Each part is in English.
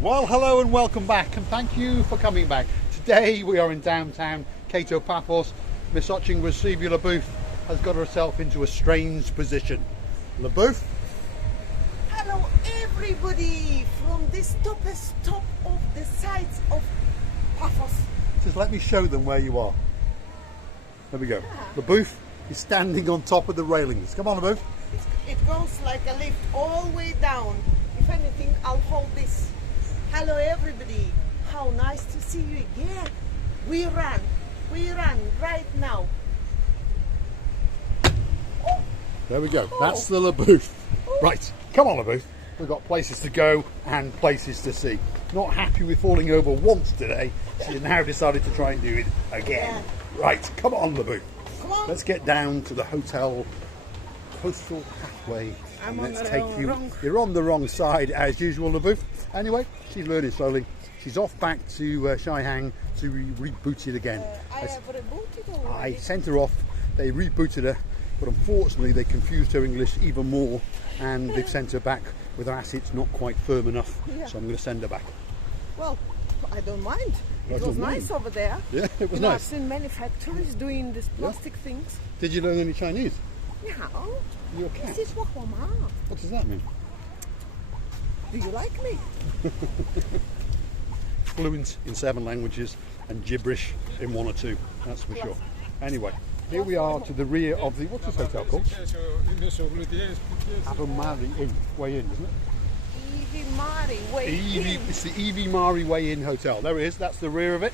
Well, hello and welcome back, and thank you for coming back. Today we are in downtown Kato Paphos. Miss LaBouffe has got herself into a strange position. LaBouffe? Hello everybody from this topest top of the sides of Paphos. Just let me show them where you are. There we go. LaBouffe is standing on top of the railings. Come on, LaBouffe. It goes like a lift all the way down. If anything, I'll hold this. Hello everybody, how nice to see you again. We run right now. There we go, that's the LaBouffe. Right, come on LaBouffe, we've got places to go and places to see. Not happy with falling over once today, so you now decided to try and do it again. Yeah. Right, come on LaBouffe. Come on. Let's get down to the hotel coastal pathway. You're on the wrong side as usual, LaBouffe. Anyway, she's learning slowly. She's off back to Shihang to reboot it again. I have rebooted already. I sent her off, they rebooted her, but unfortunately they confused her English even more, and they've sent her back with her assets not quite firm enough, so I'm going to send her back. Well, I don't mind. It was nice over there. Yeah, it was nice. I've seen many factories doing these plastic things. Did you learn any Chinese? Yeah. You're a cat. This is what does that mean? Do you like me? Fluent in 7 languages and gibberish in 1 or 2, that's for sure. Anyway, here we are to the rear of the, what's this hotel called? Abamari Inn, Way Inn, isn't it? Evie Mari Way Inn. It's the Evie Mari Way Inn Hotel. There it is, that's the rear of it.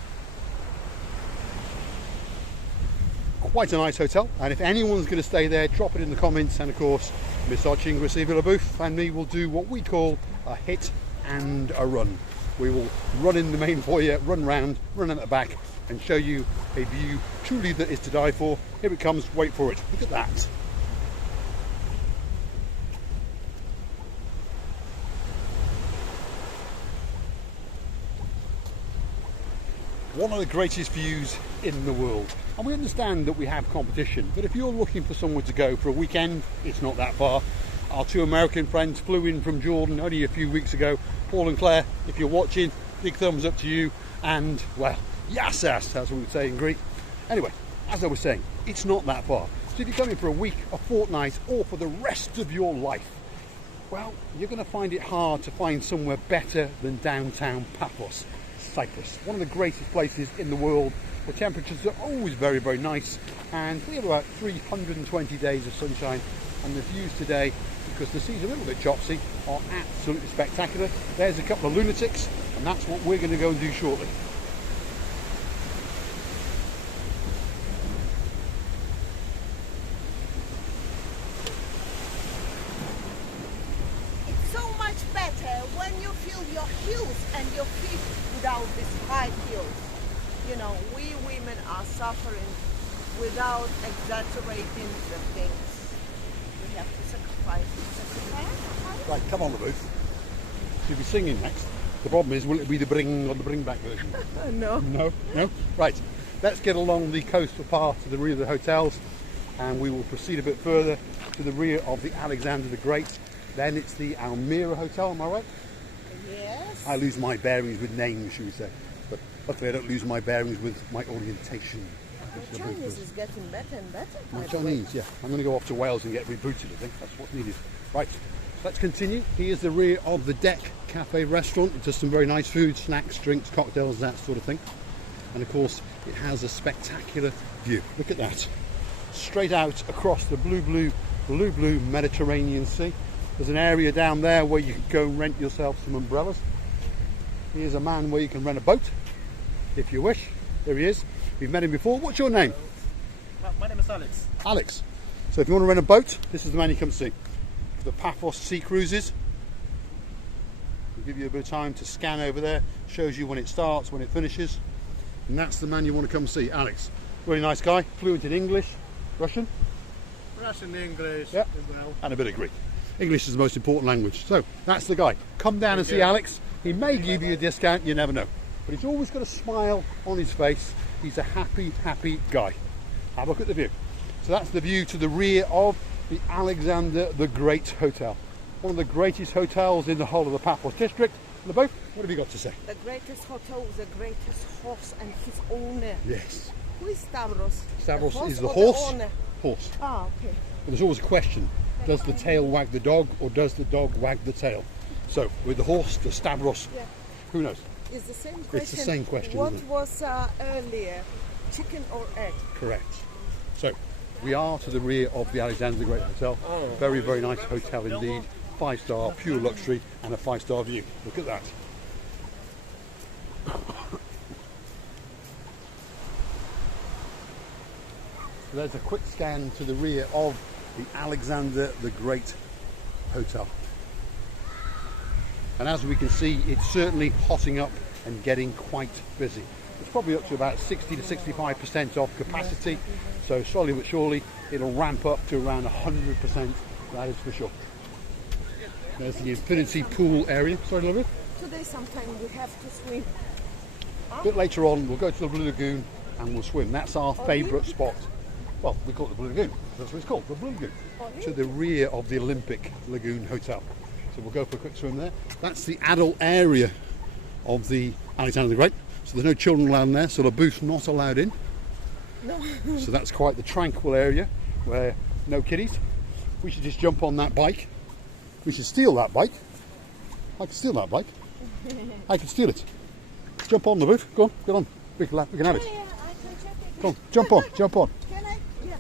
Quite a nice hotel, and if anyone's going to stay there, drop it in the comments, and of course Miss LaBouffe and me will do what we call a hit and a run. We will run in the main foyer, run round, run at the back, and show you a view truly that is to die for. Here it comes, wait for it. Look at that. One of the greatest views in the world. And we understand that we have competition, but if you're looking for somewhere to go for a weekend, it's not that far. Our 2 American friends flew in from Jordan only a few weeks ago. Paul and Claire, if you're watching, big thumbs up to you, and well, yassas, that's what we say in Greek. Anyway, as I was saying, it's not that far. So if you're coming for a week, a fortnight, or for the rest of your life, well, you're going to find it hard to find somewhere better than downtown Paphos, Cyprus. One of the greatest places in the world. The temperatures are always very, very nice, and we have about 320 days of sunshine, and the views today, because the sea's a little bit chopsy, are absolutely spectacular. There's a couple of lunatics, and that's what we're going to go and do shortly. It's so much better when you feel your heels and your feet without these high heels. You know, we women are suffering without exaggerating the things. We have to sacrifice. Right, come on LaBouffe. She'll be singing next. The problem is, will it be the bring or the bring back version? No. No? No? Right, let's get along the coastal path to the rear of the hotels, and we will proceed a bit further to the rear of the Alexander the Great. Then it's the Almira Hotel, am I right? Yes. I lose my bearings with names, should we say. But luckily I don't lose my bearings with my orientation. The Chinese is getting better and better. My Chinese, yeah. I'm going to go off to Wales and get rebooted, I think. That's what's needed. Right, let's continue. Here's the rear of the Deck Cafe restaurant. It does some very nice food, snacks, drinks, cocktails, that sort of thing. And of course, it has a spectacular view. Look at that. Straight out across the blue Mediterranean Sea. There's an area down there where you can go and rent yourself some umbrellas. Here's a man where you can rent a boat, if you wish. There he is. We've met him before. What's your name? My name is Alex. Alex. So if you want to rent a boat, this is the man you come see. The Paphos Sea Cruises. We'll give you a bit of time to scan over there. Shows you when it starts, when it finishes. And that's the man you want to come see, Alex. Really nice guy. Fluent in English, Russian. Russian, English, Yep. as well. And a bit of Greek. English is the most important language. So that's the guy. Come down and see Alex. He may give you a discount, you never know. But he's always got a smile on his face. He's a happy, happy guy. Have a look at the view. So that's the view to the rear of the Alexander the Great Hotel. One of the greatest hotels in the whole of the Paphos district. LeBeau, what have you got to say? The greatest hotel with the greatest horse and his owner. Yes. Who is Stavros? Stavros The horse is the or horse. owner? Horse. Ah, okay. But there's always a question. Does the tail wag the dog or does the dog wag the tail? So with the horse, the Stavros, Yeah. who knows? It's the same question. It's the same question, What isn't it? was earlier, chicken or egg? Correct. So we are to the rear of the Alexander the Great Hotel. Very, very nice hotel indeed. 5-star, pure luxury, and a 5-star view. Look at that. So there's a quick scan to the rear of the Alexander the Great Hotel. And as we can see, it's certainly hotting up and getting quite busy. It's probably up to about 60 to 65% of capacity. So slowly but surely, it'll ramp up to around 100%, that is for sure. There's the infinity pool area. Sorry, Lovely. Today sometime we have to swim. A bit later on, we'll go to the Blue Lagoon and we'll swim. That's our favourite spot. Well, we call it the Blue Lagoon. That's what it's called, the Blue Lagoon. To the rear of the Olympic Lagoon Hotel. So we'll go for a quick swim there. That's the adult area of the Alexander the Great. So there's no children allowed in there, so the booth's not allowed in. No. So that's quite the tranquil area where no kiddies. We should just jump on that bike. We should steal that bike. I can steal that bike. I can steal it. Jump on the booth. Go on, get on. We can have it. Yeah, I can check it. Come on, jump on, jump on. Can I? Yeah.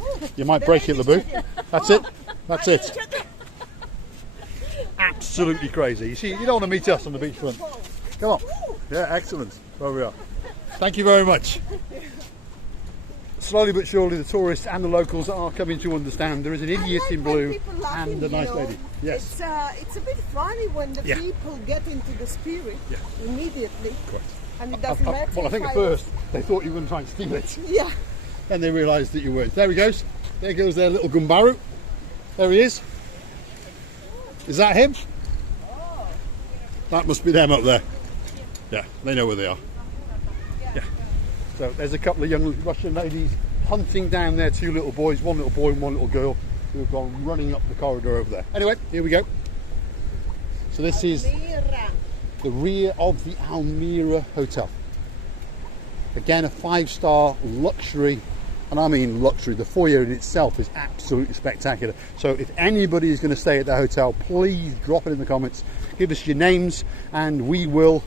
Oh, You might break it, LeBeau. That's it. That's it. check it. Absolutely crazy. You see, you don't want to meet us on the beachfront. Come on. Yeah, excellent. There we are. Thank you very much. Slowly but surely, the tourists and the locals are coming to understand there is an idiot in blue and a nice lady. Yes. It's a bit funny when the Yeah. people get into the spirit Yeah. immediately. Correct. And it doesn't matter. Well, I think if at first they thought you were going to try and steal it. Yeah. Then they realised that you weren't. There he goes. There goes their little Gumbaru. There he is. Is that him? That must be them up there. Yeah, they know where they are. Yeah. So there's a couple of young Russian ladies hunting down their 2 little boys, 1 little boy and 1 little girl, who have gone running up the corridor over there. Anyway, here we go. So this is Mira. the rear of the Almira Hotel. Again, a 5-star luxury, and I mean luxury. The foyer in itself is absolutely spectacular. So if anybody is going to stay at the hotel, please drop it in the comments. Give us your names and we will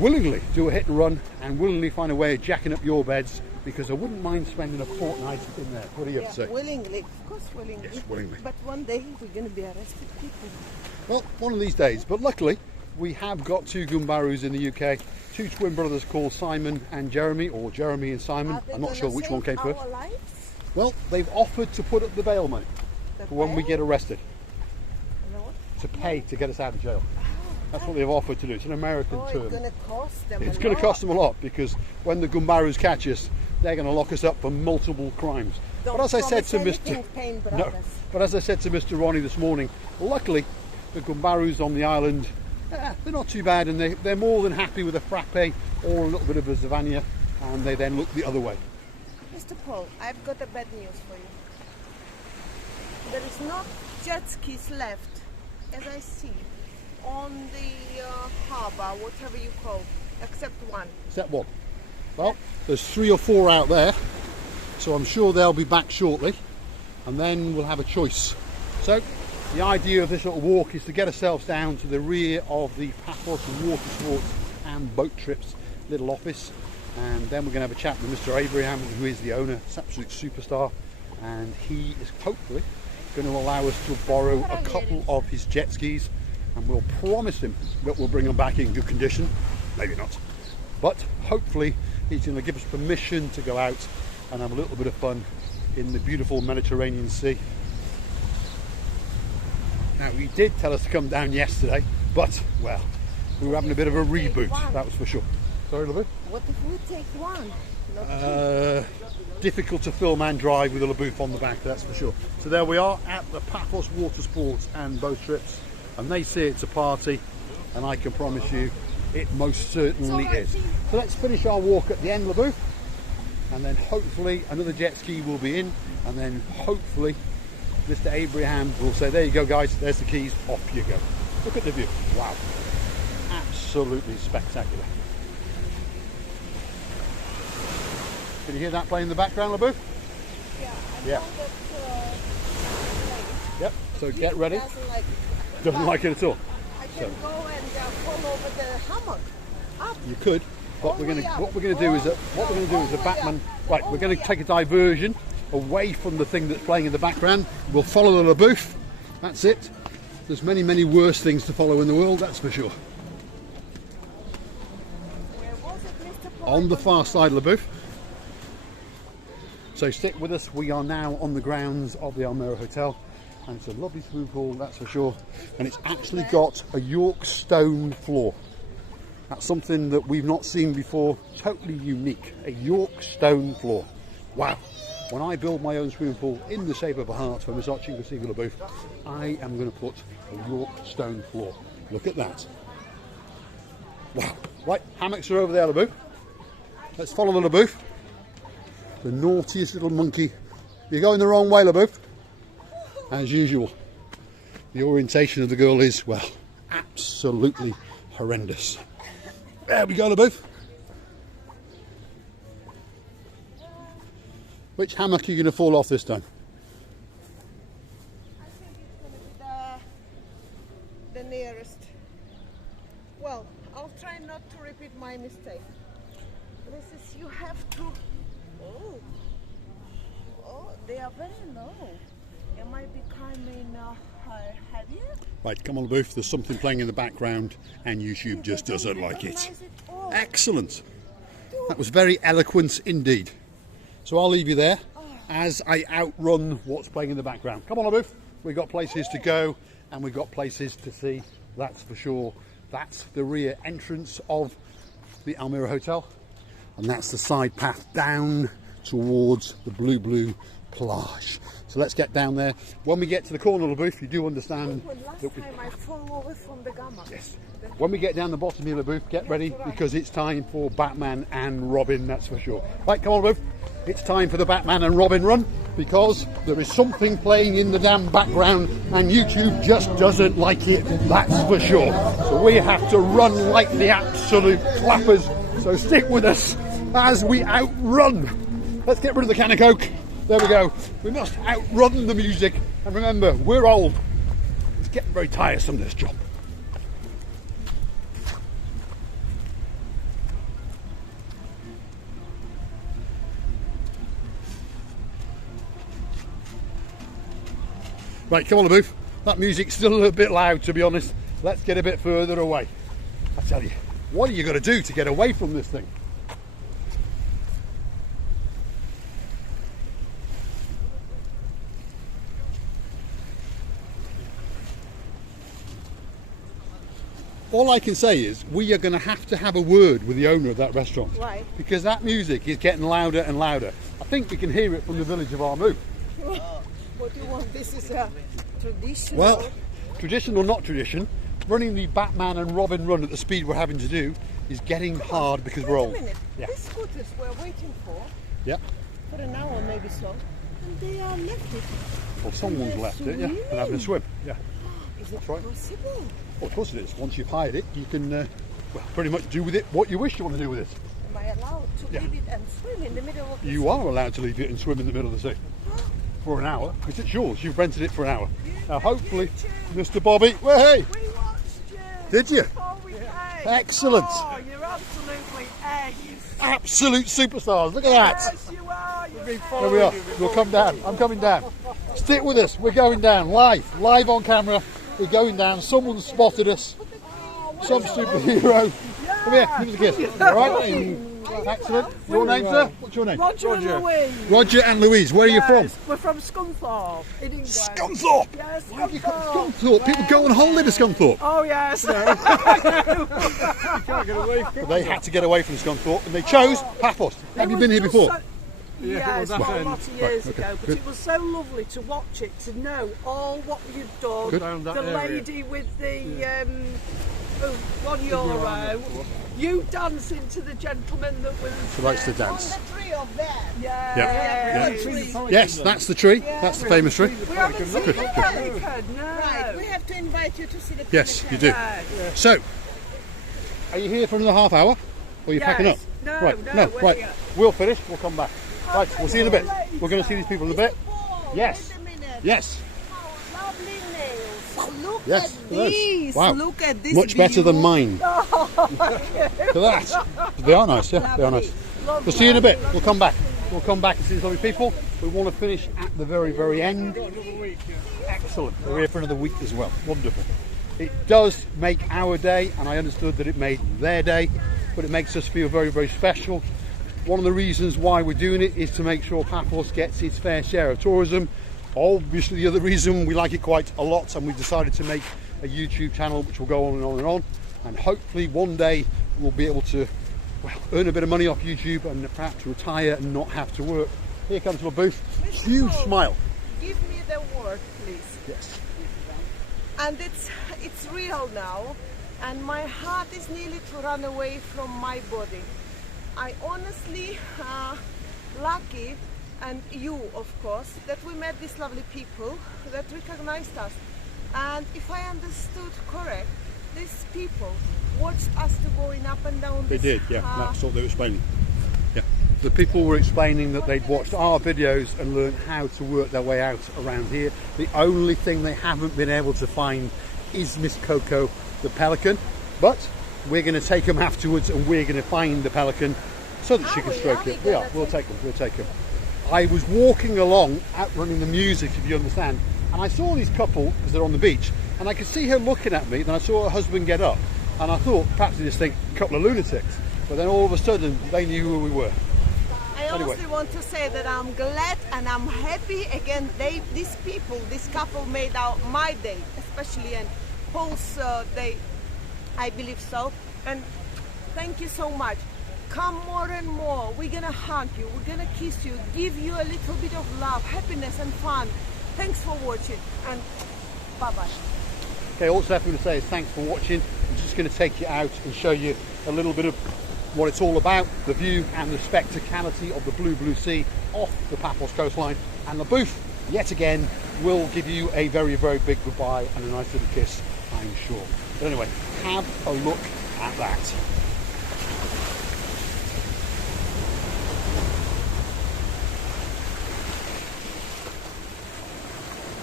willingly do a hit and run and willingly find a way of jacking up your beds, because I wouldn't mind spending a fortnight in there. What do you have to say? Willingly. Of course, willingly. Yes, willingly. But one day we're going to be arrested people. Well, one of these days. But luckily, we have got 2 Gumbarus in the UK. 2 twin brothers called Simon and Jeremy, or Jeremy and Simon. Are they I'm not gonna sure which one save came first. our lives? Well, they've offered to put up the bail money The for when we bail? get arrested, You know what? to pay to get us out of jail. That's what they've offered to do. It's an American Oh, term. it's going to cost them It's a going to lot. cost them a lot, because when the Gumbarus catch us, they're going to lock us up for multiple crimes. Don't But as I said to promise Mr. anything, Payne No, brothers. but as I said to Mr. Ronnie this morning, luckily the Gumbarus on the island, they're not too bad, and they're more than happy with a frappe or a little bit of a Zavania, and they then look the other way. Mr. Paul, I've got a bad news for you. There is not jet skis left, as I see, on the harbour, whatever you call, except one. Except one. Well, there's 3 or 4 out there, so I'm sure they'll be back shortly, and then we'll have a choice. So the idea of this little walk is to get ourselves down to the rear of the Paphos Water Sports and Boat Trips little office, and then we're going to have a chat with Mr. Abraham, who is the owner. It's an absolute superstar, and he is hopefully going to allow us to borrow a couple of his jet skis, and we'll promise him that we'll bring them back in good condition. Maybe not, but hopefully he's going to give us permission to go out and have a little bit of fun in the beautiful Mediterranean Sea. Now, he did tell us to come down yesterday, but, well, we were having a bit of a reboot, that was for sure. Sorry, Lou? What if we take one? Not Difficult to film and drive with a LaBouffe on the back, that's for sure. So there we are at the Paphos Water Sports and Boat Trips, and they say it's a party, and I can promise you it most certainly is. So let's finish our walk at the end, LaBouffe, and then hopefully another jet ski will be in, and then hopefully Mr. Abraham will say, there you go guys, there's the keys, off you go. Look at the view, wow. absolutely spectacular. Can you hear that playing in the background, LaBeouf? Yeah, I Yeah. know that Yep, so get ready. doesn't like it. Doesn't like it at all. I can go and fall over the hammock. Up. You could, but All the way up. what we're going to do is a All the way Batman. up. Right, All we're the going way to take a up. diversion away from the thing that's playing in the background. We'll follow the LaBeouf. That's it. There's many worse things to follow in the world, that's for sure. Where was it, Mr. On the Polygon? far side, LaBeouf. So stick with us. We are now on the grounds of the Almira Hotel, and it's a lovely swimming pool, that's for sure. And it's actually got a York stone floor. That's something that we've not seen before. Totally unique. A York stone floor. Wow. When I build my own swimming pool in the shape of a heart for Miss Archie LaBeouf, I am going to put a York stone floor. Look at that. Wow. Right, hammocks are over there, LaBeouf. Let's follow the LaBeouf. The naughtiest little monkey. You're going the wrong way, LaBeouf. As usual. The orientation of the girl is, well, absolutely horrendous. There we go, LaBeouf. Which hammock are you going to fall off this time? I think it's going to be the nearest. Well, I'll try not to repeat my mistake. This is, you have to. Oh, they are very low. It might be coming heavier. Right, come on, LaBeouf. There's something playing in the background, and YouTube just doesn't like it. Excellent. That was very eloquent indeed. So I'll leave you there as I outrun what's playing in the background. Come on, LaBeouf. We've got places to go and we've got places to see. That's for sure. That's the rear entrance of the Almira Hotel, and that's the side path down towards the blue plage. So let's get down there. When we get to the corner, LaBeouf, you do understand Last that we... time I fell over from the gamma. Yes. When we get down the bottom here, LaBeouf, get ready because it's time for Batman and Robin, that's for sure. Right, come on, LaBeouf. It's time for the Batman and Robin run because there is something playing in the damn background and YouTube just doesn't like it, that's for sure. So we have to run like the absolute clappers. So stick with us as we outrun. Let's get rid of the can of Coke. There we go. We must outrun the music. And remember, we're old. It's getting very tiresome, this job. Right, come on, LaBeouf. That music's still a little bit loud, to be honest. Let's get a bit further away. I tell you, what are you going to do to get away from this thing? All I can say is we are going to have a word with the owner of that restaurant. Right. Because that music is getting louder and louder. I think we can hear it from the village of Armagh. What do you want? This is a traditional. Well, tradition or not tradition, running the Batman and Robin run at the speed we're having to do is getting hard because we're old. Wait a minute. Yeah. These scooters we're waiting Yep. for an hour maybe so, and they are left it. Well, someone's left it, yeah, and having a swim. Yeah. Is it right. possible? Well, of course it is. Once you've hired it, you can well, pretty much do with it what you wish you want to do with it. Am I allowed to Yeah. leave it and swim in the middle of the You are allowed to leave it and swim in the middle of the sea for an hour because it's yours. You've rented it for an hour. Now, hopefully, Mr. Bobby. Well, hey, We watched you. did you? Before we came. Excellent. Oh, you're absolutely eggs. Absolute superstars. Look at that. Yes, you are. You're There we are. We'll come down. I'm coming down. Stick with us. We're going down live on camera. We're going down. Someone spotted us. Some superhero. Come here. Give us a kiss. All right. Excellent. Your name, sir? What's your name? Roger. and Louise. Roger and Louise. Where are you from? Yes, we're from Scunthorpe in England. Scunthorpe. Yes, Why have you got Scunthorpe. Scunthorpe? People go on holiday to Scunthorpe. Oh yes. Can't get away from But they had to get away from Scunthorpe and they chose Paphos. Have you been here before? Yes, well, but a that's lot of years okay, ago. But good. it was so lovely to watch it, to know all what you've done. Good. Down that The area. lady with the €1, you dancing to the gentleman that was She likes to dance. on the tree up there. Yeah. Yeah. Yeah. Yes, that's the tree. That's the famous tree. We haven't seen the pelican, no. Right, we have to invite you to see the Yes, you pelican. do. So, Are you here for another half hour? Or are you packing up? No, right, no, we're right. here. We'll finish, we'll come back. Right, we'll see you in a bit. We're going to see these people in a bit. Yes. Wait a minute. Yes. How lovely nails. Look Yes, at it is. these. Wow. Look at this. Much better than view. mine. Look at that. They are nice, yeah, they are nice. Lovely. We'll see you in a bit. We'll come back. We'll come back and see these lovely people. We want to finish at the very, very end. Excellent. We're here for another week as well. Wonderful. It does make our day, and I understood that it made their day, but it makes us feel very, very special. One of the reasons why we're doing it is to make sure Paphos gets its fair share of tourism. Obviously, the other reason we like it quite a lot, and we decided to make a YouTube channel which will go on and on and on. And hopefully one day we'll be able to, well, earn a bit of money off YouTube and perhaps retire and not have to work. Here comes my booth. Huge smile. Give me the word, please. Yes. And it's real now, and my heart is nearly to run away from my body. I honestly lucky, and you of course, that we met these lovely people that recognized us. And if I understood correct, these people watched us to going up and down They this, did, yeah. That's what they were explaining. Yeah. The people were explaining that they'd watched our videos and learned how to work their way out around here. The only thing they haven't been able to find is Miss Coco the pelican, but we're going to take them afterwards and we're going to find the pelican so that she can stroke it. Yeah, we'll take them, we'll take them. I was walking along, outrunning the music, if you understand, and I saw this couple, because they're on the beach, and I could see her looking at me, then I saw her husband get up, and I thought, perhaps they just think, a couple of lunatics, but then all of a sudden, they knew who we were. I honestly want to say that I'm glad and I'm happy again. These people, this couple made out my day, especially, and Paul's day, I believe so. And thank you so much. Come more and more. We're gonna hug you, we're gonna kiss you, give you a little bit of love, happiness and fun. Thanks for watching, and bye-bye. Okay, all I have to say is thanks for watching. I'm just going to take you out and show you a little bit of what it's all about, the view and the spectacality of the blue sea off the Paphos coastline. And the booth, yet again, will give you a very, very big goodbye and a nice little kiss, I'm sure. But anyway, have a look at that.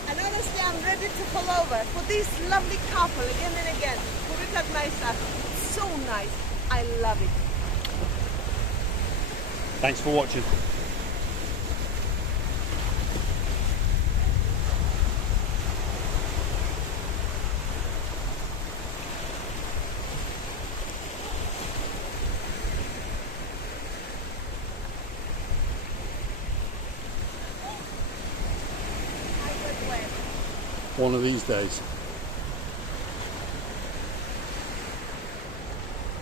And honestly, I'm ready to pull over for this lovely couple again and again who recognize us. It's so nice. I love it. Thanks for watching. One of these days.